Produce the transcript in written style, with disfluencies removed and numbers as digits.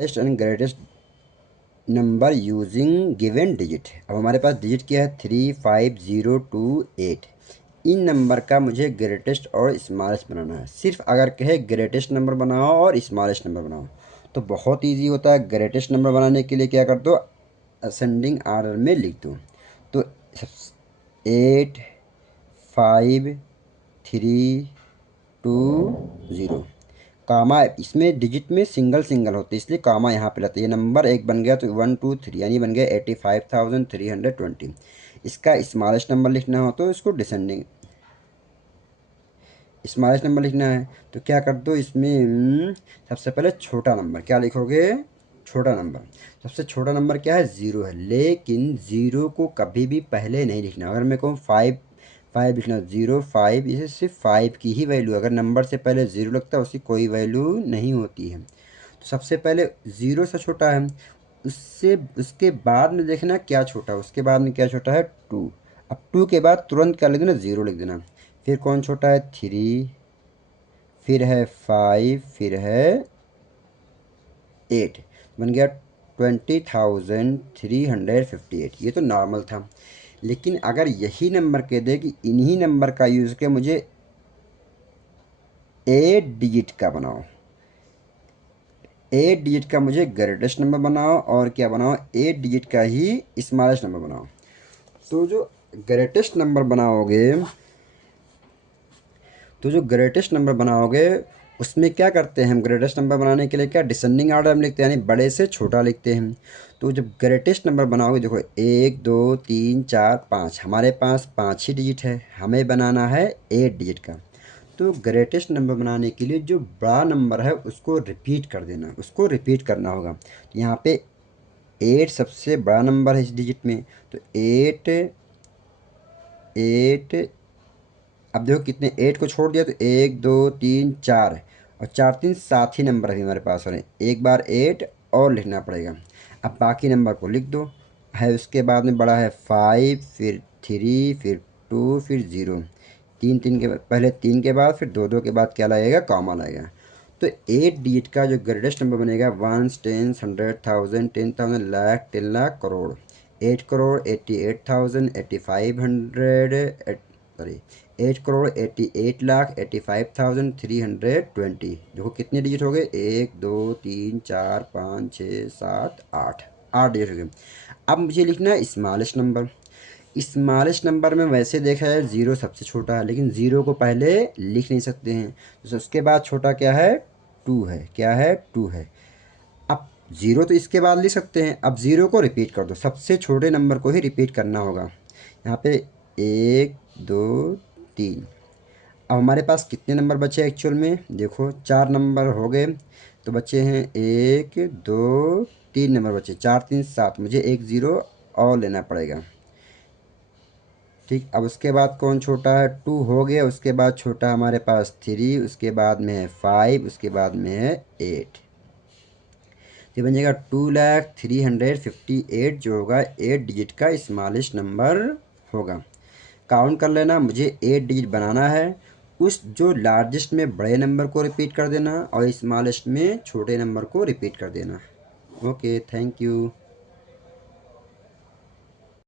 Best and greatest number using given digit. अब हमारे पास digit क्या है 35028। इन नंबर का मुझे ग्रेटेस्ट और स्मॉलेस्ट बनाना है। सिर्फ अगर कहे ग्रेटेस्ट नंबर बनाओ और स्मॉलेस्ट नंबर बनाओ तो बहुत इजी होता है। ग्रेटेस्ट नंबर बनाने के लिए क्या कर दो, असेंडिंग ऑर्डर में लिख दो। तो 8 5 3 2 0 कामा, इसमें डिजिट में सिंगल सिंगल होते हैं इसलिए कामा यहाँ पे लगता है। ये नंबर एक बन गया तो 1 2 3 यानी बन गया 85,320। इसका स्मॉलेस्ट नंबर लिखना हो तो इसको डिसेंडिंग स्मॉलेस्ट नंबर लिखना है। तो क्या कर दो इसमें सबसे पहले छोटा नंबर क्या लिखोगे, छोटा नंबर। सबसे छोटा नंबर क्या है, ज़ीरो है। लेकिन ज़ीरो को कभी भी पहले नहीं लिखना। अगर मैं कहूँ फाइव, फाइव लिखना, 0 5, इसे सिर्फ फाइव की ही वैल्यू। अगर नंबर से पहले ज़ीरो लगता है उसकी कोई वैल्यू नहीं होती है। तो सबसे पहले ज़ीरो से छोटा है, उससे उसके बाद में देखना क्या छोटा है। उसके बाद में क्या छोटा है, टू। अब टू के बाद तुरंत क्या लिख देना, ज़ीरो लिख देना। फिर कौन छोटा है, थ्री, फिर है फाइव, फिर है एट। बन गया 20,358। ये तो नॉर्मल था। लेकिन अगर यही नंबर कह दे कि इन्हीं नंबर का यूज़ करके मुझे 8 डिजिट का बनाओ, 8 डिजिट का मुझे ग्रेटेस्ट नंबर बनाओ और क्या बनाओ, 8 डिजिट का ही स्मॉलेस्ट नंबर बनाओ। तो जो ग्रेटेस्ट नंबर बनाओगे, तो जो ग्रेटेस्ट नंबर बनाओगे उसमें क्या करते हैं हम, ग्रेटेस्ट नंबर बनाने के लिए क्या डिसेंडिंग ऑर्डर में लिखते हैं, यानी बड़े से छोटा लिखते हैं। तो जब ग्रेटेस्ट नंबर बनाओगे, देखो 1 2 3 4 5, हमारे पास 5 ही डिजिट है, हमें बनाना है 8 डिजिट का। तो ग्रेटेस्ट नंबर बनाने के लिए जो बड़ा नंबर है उसको रिपीट कर देना, उसको रिपीट करना होगा। तो यहाँ पे 8 सबसे बड़ा नंबर है इस डिजिट में। तो 8 8, अब देखो कितने, 8 को छोड़ दिया तो 1 2 3 4, और 4 3 7 ही नंबर अभी हमारे पास हो रहे हैं। एक बार 8 और लिखना पड़ेगा। अब बाकी नंबर को लिख दो। है उसके बाद में बड़ा है 5, फिर 3, फिर 2, फिर 0। तीन तीन के बाद, पहले 3 के बाद फिर 2 2 के बाद क्या लगेगा, कॉमा लगेगा। तो 8 डिजिट का जो ग्रेटेस्ट नंबर बनेगा, ones, tens, 100,000, 10,000, lakh, 10 lakh, crore. 8 crore 88,000, 8500, sorry 8 crore 88 lakh 85,320। देखो कितने डिजिट हो गए, 1 2 3 4 5 6 7 8, 8 डिजिट हो गए। अब मुझे लिखना है स्मॉलेस्ट नंबर। स्मॉलेस्ट नंबर में वैसे देखा है ज़ीरो सबसे छोटा है, लेकिन ज़ीरो को पहले लिख नहीं सकते हैं। तो उसके बाद छोटा क्या है, टू है। क्या है, टू है। अब ज़ीरो तो इसके बाद लिख सकते हैं। अब ज़ीरो को रिपीट कर दो, सबसे छोटे नंबर को ही रिपीट करना होगा। यहाँ पे 1 2 3। अब हमारे पास कितने नंबर बचे एक्चुअल में, देखो 4 नंबर हो गए। तो बचे हैं 1 2 3 नंबर बचे, 4 3 7। मुझे एक ज़ीरो और लेना पड़ेगा। ठीक, अब उसके बाद कौन छोटा है, टू हो गया। उसके बाद छोटा हमारे पास 3, उसके बाद में है 5, उसके बाद में है 8। ये बन जाएगा 2,358 जो होगा 8 डिजिट का स्मॉलेस्ट नंबर होगा। काउंट कर लेना, मुझे 8 डिजिट बनाना है। उस जो लार्जेस्ट में बड़े नंबर को रिपीट कर देना और स्मॉलेस्ट में छोटे नंबर को रिपीट कर देना। Okay, thank you.